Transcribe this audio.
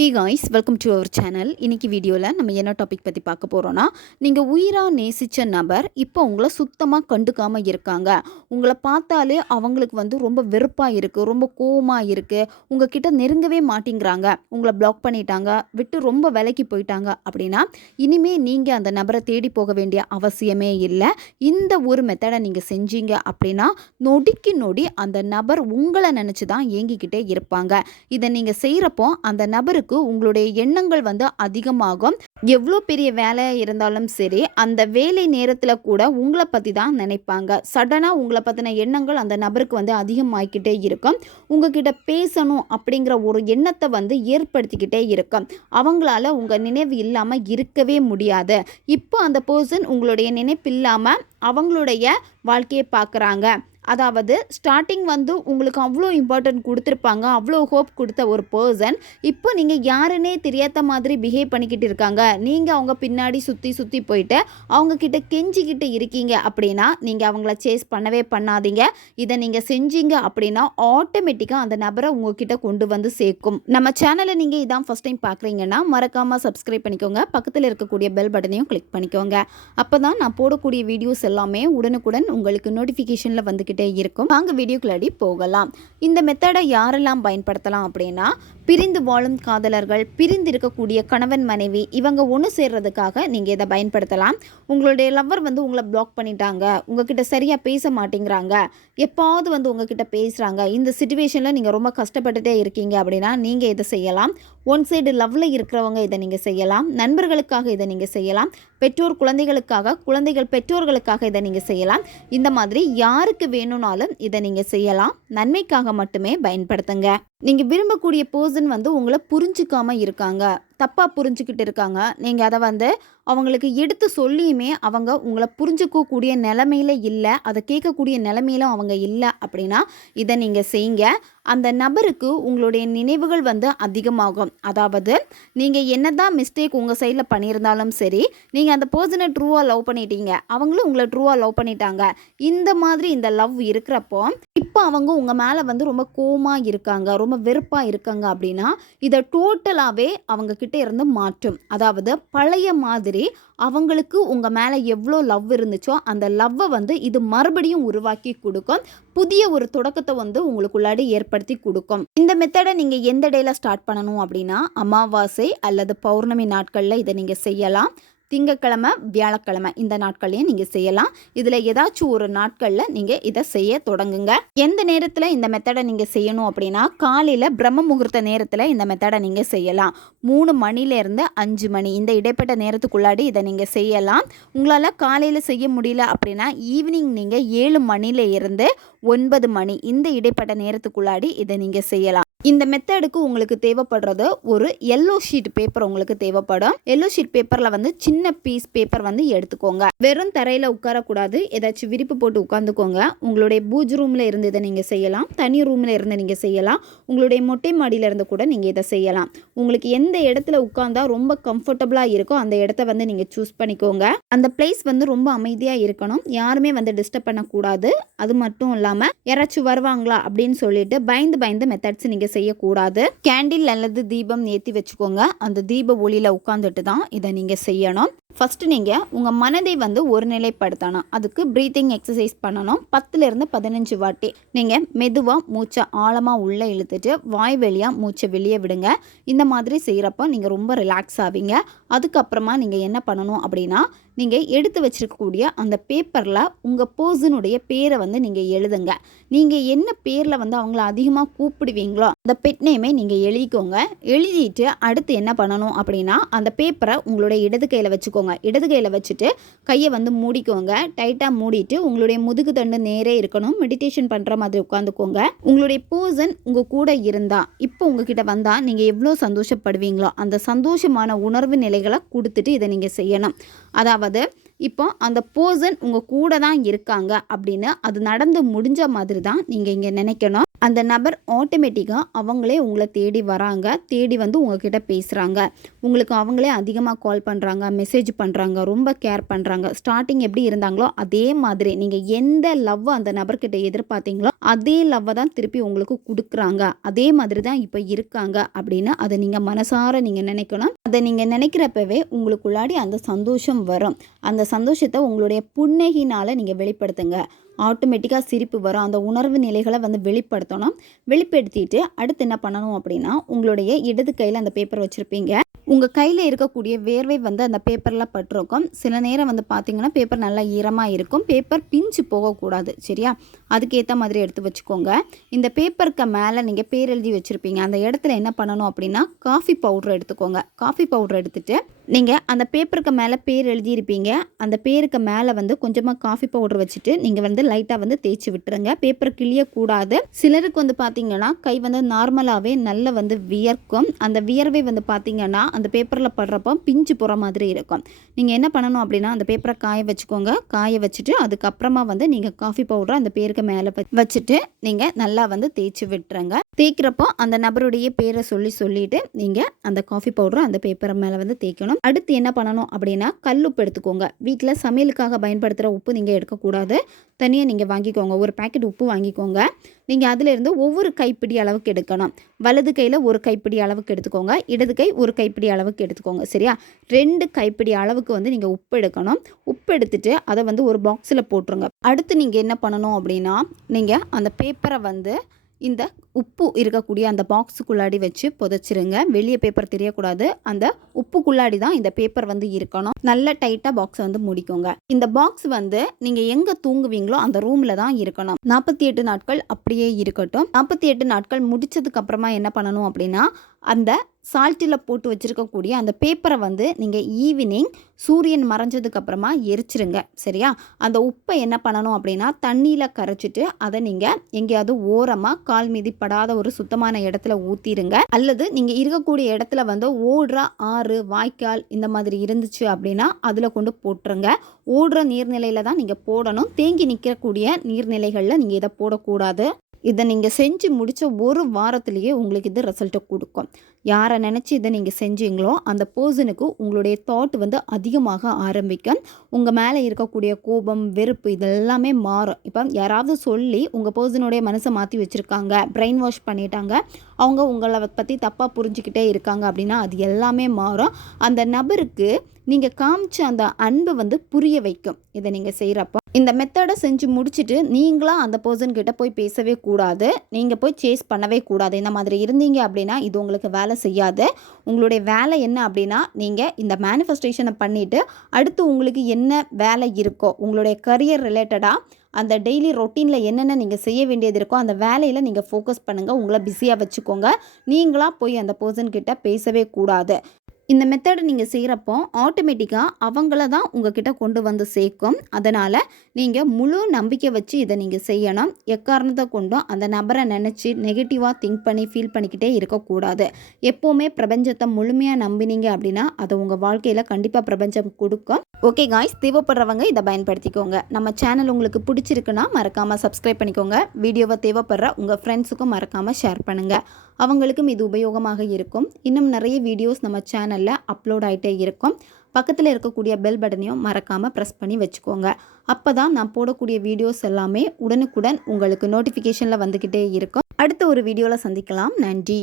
Hey guys, welcome to our channel. இன்றைக்கி வீடியோவில் நம்ம என்ன டாபிக் பற்றி பார்க்க போகிறோன்னா, நீங்கள் உயிராக நேசித்த நபர் இப்போ உங்களை சுத்தமாக கண்டுக்காமல் இருக்காங்க. உங்களை பார்த்தாலே அவங்களுக்கு ரொம்ப வெறுப்பாக இருக்குது, ரொம்ப கோவமாக இருக்குது, உங்ககிட்ட நெருங்கவே மாட்டேங்கிறாங்க, உங்களை பிளாக் பண்ணிட்டாங்க, விட்டு ரொம்ப விலைக்கு போயிட்டாங்க அப்படின்னா, இனிமேல் நீங்கள் அந்த நபரை தேடி போக வேண்டிய அவசியமே இல்லை. இந்த ஒரு மெத்தடை நீங்கள் செஞ்சீங்க அப்படின்னா, நொடிக்கு நொடி அந்த நபர் உங்களை நினச்சி தான் ஏங்கிக்கிட்டே இருப்பாங்க. இதை நீங்கள் செய்கிறப்போ அந்த நபருக்கு உங்களுடைய எண்ணங்கள் அதிகமாகும். எவ்வளோ பெரிய வேலையாக இருந்தாலும் சரி, அந்த வேலை நேரத்தில் கூட உங்களை பற்றி தான் நினைப்பாங்க. சடனாக உங்களை பற்றின எண்ணங்கள் அந்த நபருக்கு அதிகமாகிக்கிட்டே இருக்கும். உங்ககிட்ட பேசணும் அப்படிங்கிற ஒரு எண்ணத்தை ஏற்படுத்திக்கிட்டே இருக்கும். அவங்களால உங்கள் நினைவு இல்லாமல் இருக்கவே முடியாது. இப்போ அந்த பர்சன் உங்களுடைய நினைப்பு இல்லாமல் அவங்களுடைய வாழ்க்கையை பார்க்குறாங்க. அதாவது ஸ்டார்டிங் உங்களுக்கு அவ்வளோ இம்பார்ட்டன்ட் கொடுத்துருப்பாங்க, அவ்வளோ ஹோப் கொடுத்த ஒரு பர்சன் இப்போ நீங்கள் யாருன்னே தெரியாத மாதிரி பிஹேவ் பண்ணிக்கிட்டு இருக்காங்க. நீங்கள் அவங்க பின்னாடி சுற்றி போயிட்டு அவங்கக்கிட்ட கெஞ்சிக்கிட்டு இருக்கீங்க அப்படின்னா, நீங்கள் அவங்கள சேஸ் பண்ணவே பண்ணாதீங்க. இதை நீங்கள் செஞ்சீங்க அப்படின்னா ஆட்டோமேட்டிக்காக அந்த நபரை உங்ககிட்ட கொண்டு சேர்க்கும். நம்ம சேனலை நீங்கள் இதான் ஃபஸ்ட் டைம் பார்க்குறீங்கன்னா மறக்காமல் சப்ஸ்கிரைப் பண்ணிக்கோங்க. பக்கத்தில் இருக்கக்கூடிய பெல் பட்டனையும் கிளிக் பண்ணிக்கோங்க. அப்போ தான் நான் போடக்கூடிய வீடியோஸ் எல்லாமே உடனுக்குடன் உங்களுக்கு நோட்டிஃபிகேஷனில் வந்துக்கிட்டே இருக்கும். வாங்க வீடியோக்குள்ளாடி போகலாம். இந்த மெத்தடை யாரெல்லாம் பயன்படுத்தலாம் அப்படின்னா, பிரிந்து வாழும் காதலர்கள், பிரிந்து இருக்கக்கூடிய கணவன் மனைவி, இவங்க ஒன்று சேர்றதுக்காக நீங்கள் இதை பயன்படுத்தலாம். உங்களுடைய லவ்வர் உங்களை பிளாக் பண்ணிட்டாங்க, உங்ககிட்ட சரியாக பேச மாட்டேங்கிறாங்க, எப்பாவது உங்ககிட்ட பேசுகிறாங்க, இந்த சிச்சுவேஷனில் நீங்கள் ரொம்ப கஷ்டப்பட்டுட்டே இருக்கீங்க அப்படின்னா நீங்கள் இதை செய்யலாம். ஒன் சைடு லவ்வில் இருக்கிறவங்க இதை நீங்கள் செய்யலாம். நண்பர்களுக்காக இதை நீங்கள் செய்யலாம். பெற்றோர் குழந்தைகளுக்காக, குழந்தைகள் பெற்றோர்களுக்காக இதை நீங்கள் செய்யலாம். இந்த மாதிரி யாருக்கு வேணும்னாலும் இதை நீங்கள் செய்யலாம். நன்மைக்காக மட்டுமே பயன்படுத்துங்க. நீங்கள் விரும்பக்கூடிய பர்சன் உங்களை புரிஞ்சிக்காம இருக்காங்க, தப்பாக புரிஞ்சுக்கிட்டு இருக்காங்க. நீங்கள் அதை அவங்களுக்கு எடுத்து சொல்லியுமே அவங்க உங்களை புரிஞ்சுக்கக்கூடிய நிலைமையில இல்லை, அதை கேட்கக்கூடிய நிலைமையிலும் அவங்க இல்லை அப்படின்னா இதை நீங்கள் செய்யுங்க. அந்த நபருக்கு உங்களுடைய நினைவுகள் அதிகமாகும். அதாவது நீங்கள் என்னதான் மிஸ்டேக் உங்கள் சைடில் பண்ணியிருந்தாலும் சரி, நீங்கள் அந்த பர்சனை ட்ரூவாக லவ் பண்ணிட்டீங்க, அவங்களும் உங்களை ட்ரூவாக லவ் பண்ணிட்டாங்க. இந்த மாதிரி இந்த லவ் இருக்கிறப்போ இப்போ அவங்க உங்கள் மேலே ரொம்ப கோவமாக இருக்காங்க, ரொம்ப வெறுப்பாக இருக்காங்க அப்படின்னா இதை டோட்டலாகவே அவங்கக்கிட்ட இருந்து மாற்றும். அதாவது பழைய மாதிரி அவங்களுக்கு உங்கள் மேலே எவ்வளோ லவ் இருந்துச்சோ அந்த லவ்வை இது மறுபடியும் உருவாக்கி கொடுக்கும். புதிய ஒரு தொடக்கத்தை உங்களுக்குள்ளாடி ஏற்படுத்தி கொடுக்கும். இந்த மெத்தடை நீங்கள் எந்த டேயில் ஸ்டார்ட் பண்ணணும் அப்படின்னா, அமாவாசை அல்லது பௌர்ணமி நாட்களில் இதை நீங்கள் செய்யலாம். திங்கக்கிழமை, வியாழக்கிழமை இந்த நாட்கள்லையும் நீங்கள் செய்யலாம். இதில் ஏதாச்சும் ஒரு நாட்களில் நீங்கள் இதை செய்ய தொடங்குங்க. எந்த நேரத்தில் இந்த மெத்தடை நீங்கள் செய்யணும் அப்படின்னா, காலையில் பிரம்ம முகூர்த்த நேரத்தில் இந்த மெத்தடை நீங்கள் செய்யலாம். 3 மணிலேருந்து 5 மணி இந்த இடைப்பட்ட நேரத்துக்குள்ளாடி இதை நீங்கள் செய்யலாம். உங்களால் காலையில் செய்ய முடியல அப்படின்னா ஈவினிங் நீங்கள் 7 மணிலேருந்து 9 மணி இந்த இடைப்பட்ட நேரத்துக்குள்ளாடி இதை நீங்கள் செய்யலாம். இந்த மெத்தடுக்கு உங்களுக்கு தேவைப்படுறது ஒரு எல்லோ ஷீட் பேப்பர் உங்களுக்கு தேவைப்படும். எல்லோ ஷீட் பேப்பரில் சின்ன பீஸ் பேப்பர் எடுத்துக்கோங்க. வெறும் தரையில் உட்காரக்கூடாது, ஏதாச்சும் விரிப்பு போட்டு உட்காந்துக்கோங்க. உங்களுடைய பூஜ் ரூமில் இருந்து இதை நீங்கள் செய்யலாம், தனி ரூமில் இருந்து நீங்கள் செய்யலாம், உங்களுடைய மொட்டை மாடியில் இருந்து கூட நீங்கள் இதை செய்யலாம். உங்களுக்கு எந்த இடத்துல உட்காந்தா ரொம்ப கம்ஃபர்டபுளாக இருக்கோ அந்த இடத்த நீங்கள் சூஸ் பண்ணிக்கோங்க. அந்த பிளேஸ் ரொம்ப அமைதியாக இருக்கணும், யாருமே டிஸ்டர்ப் பண்ணக்கூடாது. அது மட்டும் இல்லாமல் யாராச்சும் வருவாங்களா அப்படின்னு சொல்லிட்டு பயந்து மெத்தட்ஸ் நீங்கள் செய்யக்கூடாது. கேண்டில் அல்லது தீபம் ஏற்றி வச்சுக்கோங்க. அந்த தீப ஒளியில் உட்காந்துட்டு தான் இதை நீங்கள் செய்யணும். ஃபஸ்ட்டு நீங்கள் உங்கள் மனதை ஒரு நிலைப்படுத்தணும். அதுக்கு ப்ரீத்திங் எக்ஸசைஸ் பண்ணணும். 10லேருந்து 15 வாட்டி நீங்கள் மெதுவாக மூச்சை ஆழமாக உள்ளே இழுத்துட்டு வாய் வழியாக மூச்சை வெளியே விடுங்க. இந்த மாதிரி செய்கிறப்போ நீங்கள் ரொம்ப ரிலாக்ஸ் ஆவீங்க. அதுக்கப்புறமா நீங்கள் என்ன பண்ணணும் அப்படின்னா, நீங்கள் எடுத்து வச்சிருக்கக்கூடிய அந்த பேப்பரில் உங்கள் பர்சனுடைய பேரை நீங்கள் எழுதுங்க. நீங்கள் என்ன பேரில் அவங்கள அதிகமாக கூப்பிடுவீங்களோ அந்த பெட் நேமை நீங்கள் எழுதிக்கோங்க. எழுதிட்டு அடுத்து என்ன பண்ணணும் அப்படின்னா, அந்த பேப்பரை உங்களுடைய இடது கையில் வச்சுக்கோங்க. இடது கையில் வச்சுட்டு கையை மூடிக்கோங்க. டைட்டாக மூடிட்டு உங்களுடைய முதுகு தண்டு நேரே இருக்கணும். மெடிடேஷன் பண்ணுற மாதிரி உட்காந்துக்கோங்க. உங்களுடைய பர்சன் உங்கள் கூட இருந்தால், இப்போ உங்ககிட்ட வந்தால் நீங்கள் எவ்வளோ சந்தோஷப்படுவீங்களோ அந்த சந்தோஷமான உணர்வு நிலைகளை கொடுத்துட்டு இதை நீங்கள் செய்யணும். அதாவது இப்போ அந்த பர்சன் உங்கள் கூட தான் இருக்காங்க அப்படின்னு அது நடந்து முடிஞ்ச மாதிரி தான் நீங்கள் இங்கே நினைக்கணும். அந்த நபர் ஆட்டோமேட்டிக்காக அவங்களே உங்களை தேடி வராங்க, தேடி வந்து உங்ககிட்ட பேசுகிறாங்க. உங்களுக்கு அவங்களே அதிகமாக கால் பண்ணுறாங்க, மெசேஜ் பண்ணுறாங்க, ரொம்ப கேர் பண்ணுறாங்க. ஸ்டார்டிங் எப்படி இருந்தாங்களோ அதே மாதிரி நீங்கள் எந்த லவ் அந்த நபர்கிட்ட எதிர்பார்த்தீங்களோ அதே லவ்வை தான் திருப்பி உங்களுக்கு கொடுக்குறாங்க. அதே மாதிரி தான் இப்போ இருக்காங்க அப்படின்னு அதை நீங்கள் மனசார நீங்கள் நினைக்கணும். அதை நீங்கள் நினைக்கிறப்பவே உங்களுக்குள்ளாடி அந்த சந்தோஷம் வரும். அந்த சந்தோஷத்தை உங்களுடைய புன்னகையினால் நீங்கள் வெளிப்படுத்துங்க. ஆட்டோமேட்டிக்காக சிரிப்பு வரும். அந்த உணர்வு நிலைகளை வந்து வெளிப்படுத்தணும். வெளிப்படுத்திட்டு அடுத்து என்ன பண்ணணும் அப்படின்னா, உங்களுடைய இடது கையில் அந்த பேப்பர் வச்சுருப்பீங்க. உங்கள் கையில் இருக்கக்கூடிய வேர்வை வந்து அந்த பேப்பரில் பட்டிருக்கும். சில நேரம் வந்து பார்த்திங்கன்னா பேப்பர் நல்லா ஈரமாக இருக்கும். பேப்பர் பிஞ்சு போகக்கூடாது, சரியா? அதுக்கேற்ற மாதிரி எடுத்து வச்சுக்கோங்க. இந்த பேப்பருக்கு மேலே நீங்கள் பேர் எழுதி வச்சுருப்பீங்க. அந்த இடத்துல என்ன பண்ணணும் அப்படின்னா, காஃபி பவுட்ரு எடுத்துக்கோங்க. காஃபி பவுட்ரு எடுத்துகிட்டு நீங்கள் அந்த பேப்பருக்கு மேலே பேர் எழுதியிருப்பீங்க. அந்த பேருக்கு மேலே வந்து கொஞ்சமாக காஃபி பவுட்ரு வச்சுட்டு நீங்கள் வந்து லைட்டாக வந்து தேய்ச்சி விட்டுருங்க. பேப்பர் கிழியக்கூடாது. சிலருக்கு வந்து பார்த்திங்கன்னா கை வந்து நார்மலாகவே நல்லா வந்து வியர்க்கும். அந்த வியர்வை வந்து பார்த்திங்கன்னா அந்த பேப்பரில் படுறப்போ பிஞ்சு போகிற மாதிரி இருக்கும். நீங்கள் என்ன பண்ணணும் அப்படின்னா, அந்த பேப்பரை காய வச்சுக்கோங்க. காய வச்சுட்டு அதுக்கப்புறமா வந்து நீங்கள் காஃபி பவுடரை அந்த பேருக்கு மேலே வச்சுட்டு நீங்கள் நல்லா வந்து தேய்ச்சி விட்டுருங்க. தேய்க்கிறப்போ அந்த நபருடைய பேரை சொல்லிட்டு நீங்கள் அந்த காஃபி பவுடரை அந்த பேப்பர் மேலே வந்து தேய்க்கணும். அடுத்து என்ன பண்ணணும் அப்படின்னா, கல்லுப்பு எடுத்துக்கோங்க. வீட்டில் சமையலுக்காக பயன்படுத்துகிற உப்பு நீங்கள் எடுக்கக்கூடாது. தனியாக நீங்கள் வாங்கிக்கோங்க. ஒரு பேக்கெட் உப்பு வாங்கிக்கோங்க. நீங்கள் அதிலிருந்து ஒவ்வொரு கைப்பிடி அளவுக்கு எடுக்கணும். வலது கையில் ஒரு கைப்பிடி அளவுக்கு எடுத்துக்கோங்க. இடது கை ஒரு கைப்பிடி அளவுக்கு எடுத்துக்கோங்க, சரியா? 2 கைப்பிடி அளவுக்கு வந்து நீங்கள் உப்பு எடுக்கணும். உப்பு எடுத்துட்டு அதை வந்து ஒரு பாக்ஸில் போட்டுருங்க. அடுத்து நீங்கள் என்ன பண்ணணும் அப்படின்னா, நீங்கள் அந்த பேப்பரை வந்து இந்த உப்பு இருக்கக்கூடிய அந்த பாக்ஸுக்குள்ளாடி வச்சு புதைச்சிருங்க. வெளியே பேப்பர் தெரியக்கூடாது. அந்த உப்புக்குள்ளாடி தான் இந்த பேப்பர் வந்து இருக்கணும். நல்ல டைட்டாக பாக்ஸை வந்து முடிக்கோங்க. இந்த பாக்ஸ் வந்து நீங்கள் எங்கே தூங்குவீங்களோ அந்த ரூமில் தான் இருக்கணும். 48 நாட்கள் அப்படியே இருக்கட்டும். 48 நாட்கள் முடிச்சதுக்கு அப்புறமா என்ன பண்ணணும் அப்படின்னா, அந்த சால்ட்டில் போட்டு வச்சுருக்கக்கூடிய அந்த பேப்பரை வந்து நீங்கள் ஈவினிங் சூரியன் மறைஞ்சதுக்கு அப்புறமா எரிச்சிருங்க, சரியா? அந்த உப்பை என்ன பண்ணணும் அப்படின்னா, தண்ணியில் கரைச்சிட்டு அதை நீங்கள் எங்கேயாவது ஓரமாக கால் மீதி படாத ஒரு சுத்தமான இடத்துல ஊற்றிடுங்க. அல்லது நீங்கள் இருக்கக்கூடிய இடத்துல வந்து ஓடுற ஆறு, வாய்க்கால் இந்த மாதிரி இருந்துச்சு அப்படின்னா அதில் கொண்டு போட்டுருங்க. ஓடுற நீர்நிலையில் தான் நீங்கள் போடணும். தேங்கி நிற்கக்கூடிய நீர்நிலைகளில் நீங்கள் இதை போடக்கூடாது. இதை நீங்கள் செஞ்சு முடித்த ஒரு வாரத்திலேயே உங்களுக்கு இது ரிசல்ட்டை கொடுக்கும். யாரை நினச்சி இதை நீங்கள் செஞ்சீங்களோ அந்த பர்சனுக்கு உங்களுடைய தாட் வந்து அதிகமாக ஆரம்பிக்கும். உங்கள் மேலே இருக்கக்கூடிய கோபம், வெறுப்பு இதெல்லாமே மாறும். இப்போ யாராவது சொல்லி உங்கள் பர்சனுடைய மனசை மாற்றி வச்சுருக்காங்க, பிரெயின் வாஷ் பண்ணிட்டாங்க, அவங்க உங்களை பற்றி தப்பாக புரிஞ்சுக்கிட்டே இருக்காங்க அப்படின்னா அது எல்லாமே மாறும். அந்த நபருக்கு நீங்கள் காமிச்ச அந்த அன்பை வந்து புரிய வைக்கும் இதை நீங்கள் செய்கிறப்போ. இந்த மெத்தடை செஞ்சு முடிச்சுட்டு நீங்களாக அந்த பர்சன்கிட்ட போய் பேசவே கூடாது. நீங்கள் போய் சேஸ் பண்ணவே கூடாது. இந்த மாதிரி இருந்தீங்க அப்படின்னா இது உங்களுக்கு வேலை செய்யாது. உங்களுடைய வேலை என்ன அப்படின்னா, நீங்கள் இந்த மேனிஃபெஸ்டேஷனை பண்ணிவிட்டு அடுத்து உங்களுக்கு என்ன வேலை இருக்கோ உங்களுடைய கரியர் ரிலேட்டடாக அந்த டெய்லி ரொட்டீனில் என்னென்ன நீங்கள் செய்ய வேண்டியது இருக்கோ அந்த வேலையில் நீங்கள் ஃபோக்கஸ் பண்ணுங்கள். உங்களை பிஸியாக வச்சுக்கோங்க. நீங்களாக போய் அந்த பர்சன்கிட்ட பேசவே கூடாது. இந்த மெத்தடை நீங்கள் செய்கிறப்போ ஆட்டோமேட்டிக்காக அவங்கள தான் உங்ககிட்ட கொண்டு வந்து சேர்க்கும். அதனால் நீங்கள் முழு நம்பிக்கை வச்சு இதை நீங்கள் செய்யணும். எக்காரணத்தை கொண்டும் அந்த நபரை நினச்சி நெகட்டிவாக திங்க் பண்ணி ஃபீல் பண்ணிக்கிட்டே இருக்கக்கூடாது. எப்போவுமே பிரபஞ்சத்தை முழுமையாக நம்பினீங்க அப்படின்னா அதை உங்கள் வாழ்க்கையில் கண்டிப்பாக பிரபஞ்சம் கொடுக்கும். ஓகே காய்ஸ், தேவைப்படுறவங்க இதை பயன்படுத்திக்கோங்க. நம்ம சேனல் உங்களுக்கு பிடிச்சிருக்குன்னா மறக்காமல் சப்ஸ்கிரைப் பண்ணிக்கோங்க. வீடியோவை தேவைப்படுற உங்கள் ஃப்ரெண்ட்ஸுக்கும் மறக்காமல் ஷேர் பண்ணுங்கள். அவங்களுக்கும் இது உபயோகமாக இருக்கும். இன்னும் நிறைய வீடியோஸ் நம்ம சேனலில் அப்லோட் ஆகிட்டே இருக்கும். பக்கத்தில் இருக்கக்கூடிய பெல் பட்டனையும் மறக்காமல் ப்ரெஸ் பண்ணி வச்சுக்கோங்க. அப்போ தான் நான் போடக்கூடிய வீடியோஸ் எல்லாமே உடனுக்குடன் உங்களுக்கு நோட்டிஃபிகேஷனில் வந்துக்கிட்டே இருக்கும். அடுத்த ஒரு வீடியோவில் சந்திக்கலாம். நன்றி.